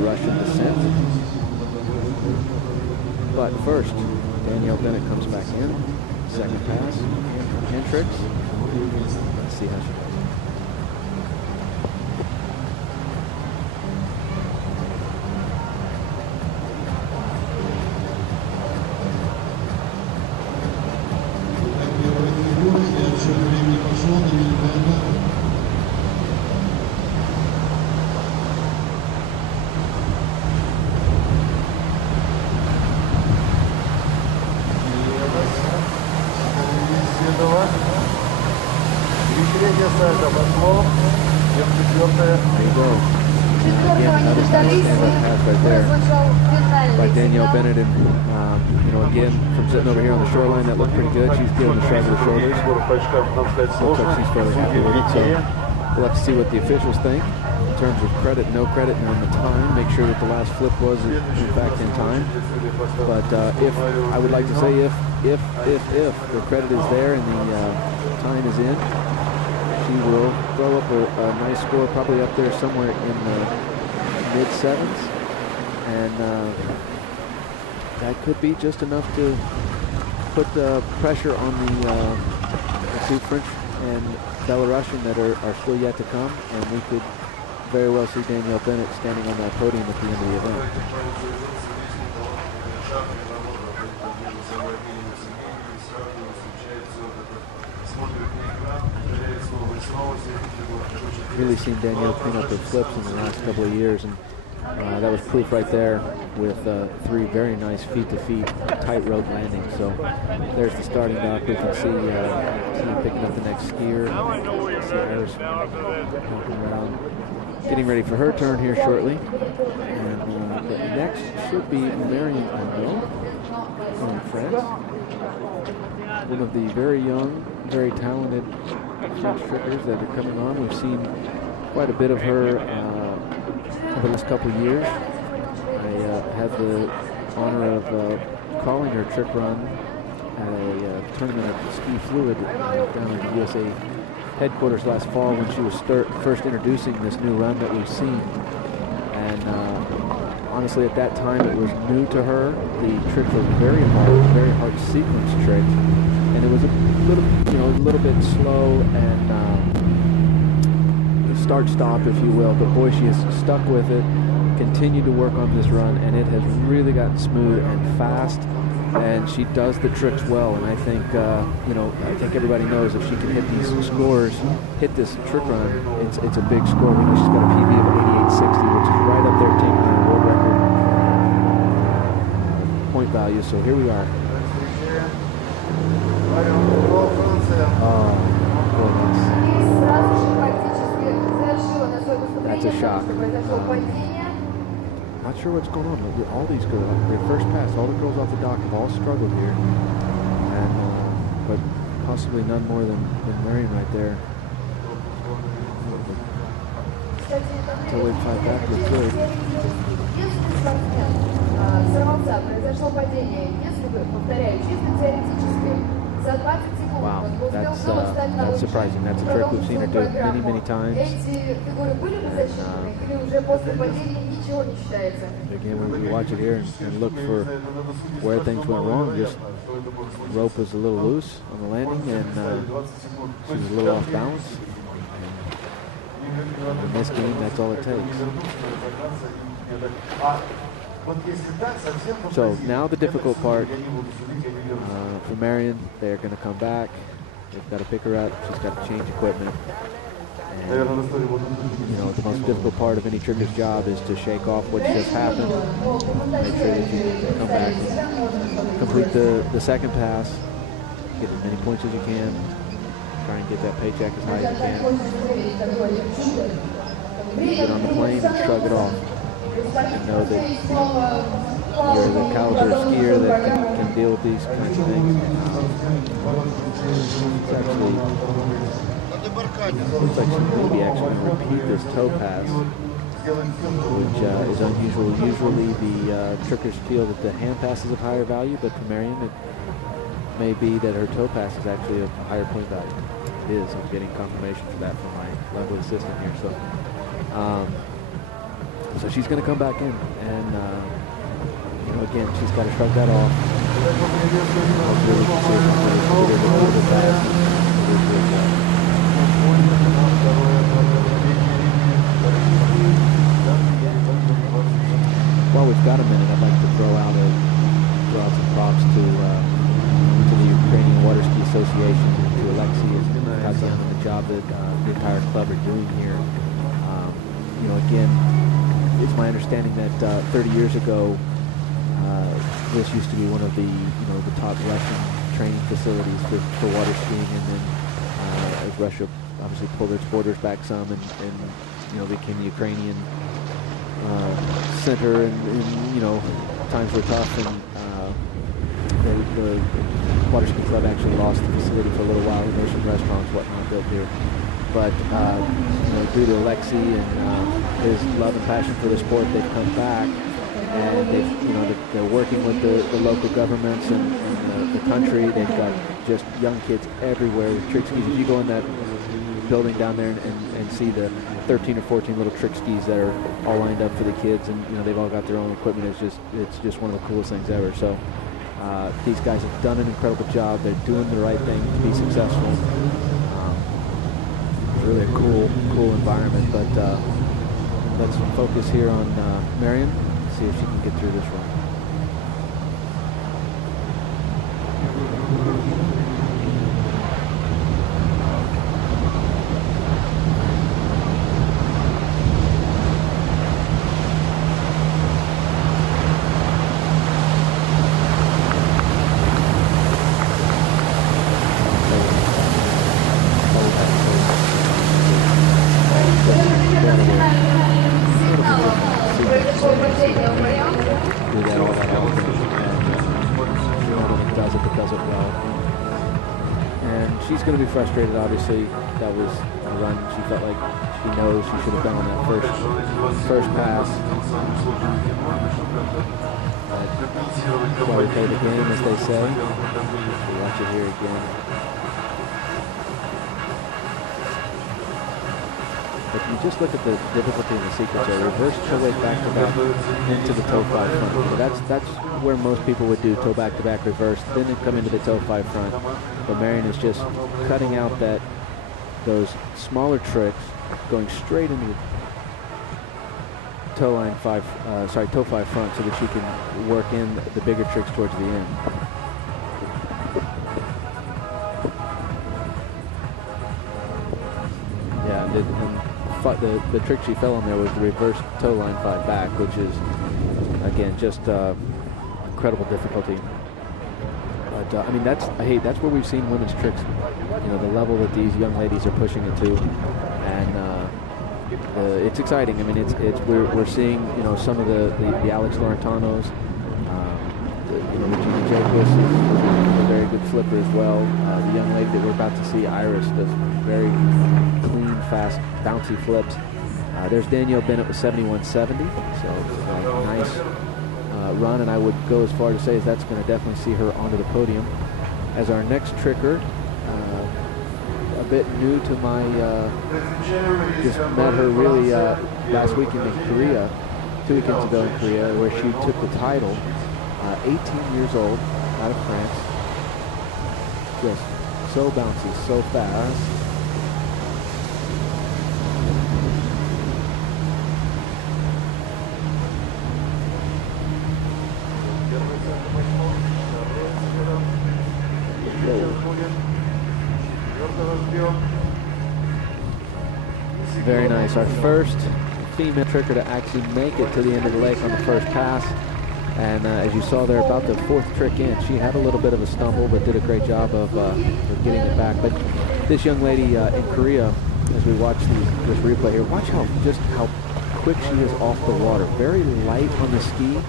Belarusian descent. But first, Danielle Bennett comes back in. Second pass and tricks. Let's see how she does. Danielle Bennett, and you know, again, from sitting over here on the shoreline, that looked pretty good. She's giving the shrug of the shoulders. Looks like she's fairly happy with it. So we'll have to see what the officials think in terms of credit, no credit, and on the time. Make sure that the last flip was in fact in time. But if I would like to say if the credit is there and the time is in, she will throw up a nice score, probably up there somewhere in the mid-sevens, and that could be just enough to put pressure on the two French and Belarusian that are still yet to come, and we could very well see Danielle Bennett standing on that podium at the end of the event. Really seen Danielle clean up her flips in the last couple of years, and that was proof right there with 3 very nice feet-to-feet tightrope landings. So there's the starting dock. We can see picking up the next skier. See Iris walking around, getting ready for her turn here shortly. And the next should be Marion Arnault from France. One of the very young, very talented French trickers that are coming on. We've seen quite a bit of her over the last couple of years. I had the honor of calling her trick run at a tournament of Ski Fluid down at the USA headquarters last fall when she was first introducing this new run that we've seen. And honestly, at that time, it was new to her. The trick was very hard sequence trick, and it was a little bit slow and start-stop, if you will. But boy, she has stuck with it, continued to work on this run, and it has really gotten smooth and fast. And she does the tricks well. And I think I think everybody knows if she can hit these scores, hit this trick run, it's a big score. We know she's got a PB of 88.60, which is right up there taking her world record point value. So here we are. That's a shock. Not sure what's going on. All these girls, their first pass, all the girls off the dock have all struggled here, and but possibly none more than Marion right there. Until they fight back with good. Wow, that's surprising. That's a trick we've seen her do many times. Again, when we watch it here and look for where things went wrong, just rope was a little loose on the landing, and she was a little off balance. And in this game, that's all it takes. So now the difficult part for Marion, they're going to come back. They've got to pick her up. She's got to change equipment. And, the most difficult part of any tricker's job is to shake off what just happened. Make sure that you come back and complete the second pass. Get as many points as you can. Try and get that paycheck as high as you can. Get on the plane and shrug it off. And know that you're the caliber of skier that can deal with these kinds of things. It's actually, looks like she maybe actually repeat this toe pass, which is unusual. Usually the trickers feel that the hand pass is of higher value, but for Marion it may be that her toe pass is actually of higher point value. It is. I'm getting confirmation for that from my lovely assistant here. So she's going to come back in, and you know, again, she's got to shrug that off. Hopefully we can see her get her a little bit fast and do a great job. While we've got a minute, I'd like to throw out some props to the Ukrainian Water Ski Association, to Alexei and Kazan, and the job that the entire club are doing here. You know, again, it's my understanding that 30 years ago, this used to be one of the the top Russian training facilities for water skiing, and then as Russia obviously pulled its borders back some, and you know, became the Ukrainian center, and you know, times were tough, and the water ski club actually lost the facility for a little while. There's some restaurants, whatnot, built here. But you know, due to Alexei and his love and passion for the sport, they've come back, and they're working with the local governments and the country. They've got just young kids everywhere with trick skis. If you go in that building down there and see the 13 or 14 little trick skis that are all lined up for the kids, and you know, they've all got their own equipment, it's just one of the coolest things ever. So these guys have done an incredible job. They're doing the right thing to be successful. It's really a cool environment. But let's focus here on Marion, see if she can get through this run. She's going to be frustrated, obviously. That was a run she felt like she knows she should have done on that first pass. That's why we play the game, as they say. We'll watch it here again. But you just look at the difficulty in the sequence there. Reverse toe weight back to back into the toe 5 front. So that's where most people would do toe back to back reverse, then they come into the toe 5 front. But Marion is just cutting out those smaller tricks, going straight into the toe 5 front, so that she can work in the bigger tricks towards the end. Yeah, and the trick she fell on there was the reverse toe line 5 back, which is again just incredible difficulty. But I mean, that's where we've seen women's tricks. You know, the level that these young ladies are pushing it to, and it's exciting. I mean, we're seeing, you know, some of the Alex Laurentanos, Regina Jacobs is a very good flipper as well. The young lady that we're about to see, Iris, does very clean, fast, bouncy flips. There's Danielle Bennett with 71.70, so a nice run, and I would go as far to say as that's going to definitely see her onto the podium. As our next tricker, a bit new to my, just met her really last weekend in Korea, 2 weekends ago in Korea, where she took the title, 18 years old, out of France. Just so bouncy, so fast. Very nice. Our first female tricker to actually make it to the end of the lake on the first pass. And as you saw there, about the 4th trick in, she had a little bit of a stumble, but did a great job of getting it back. But this young lady in Korea, as we watch this replay here, watch how quick she is off the water. Very light on the ski,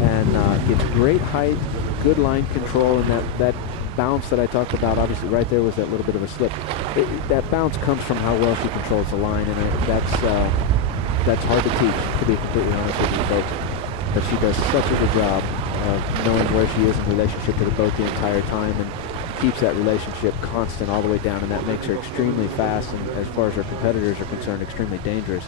and gets great height, good line control, and that bounce that I talked about, obviously right there was that little bit of a slip. That bounce comes from how well she controls the line, and that's hard to teach, to be completely honest with you folks. But she does such a good job of knowing where she is in relationship to the boat the entire time, and keeps that relationship constant all the way down, and that makes her extremely fast, and as far as her competitors are concerned, extremely dangerous.